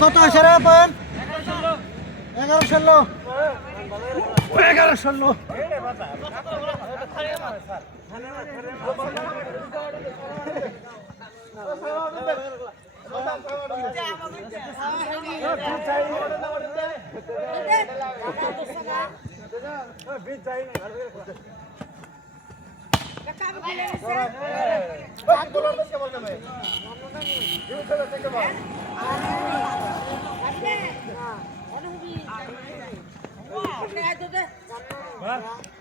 কত আছে রে এগারো ষোলো এগারো ষোলো আন্দোলন কেমন 哇，你还走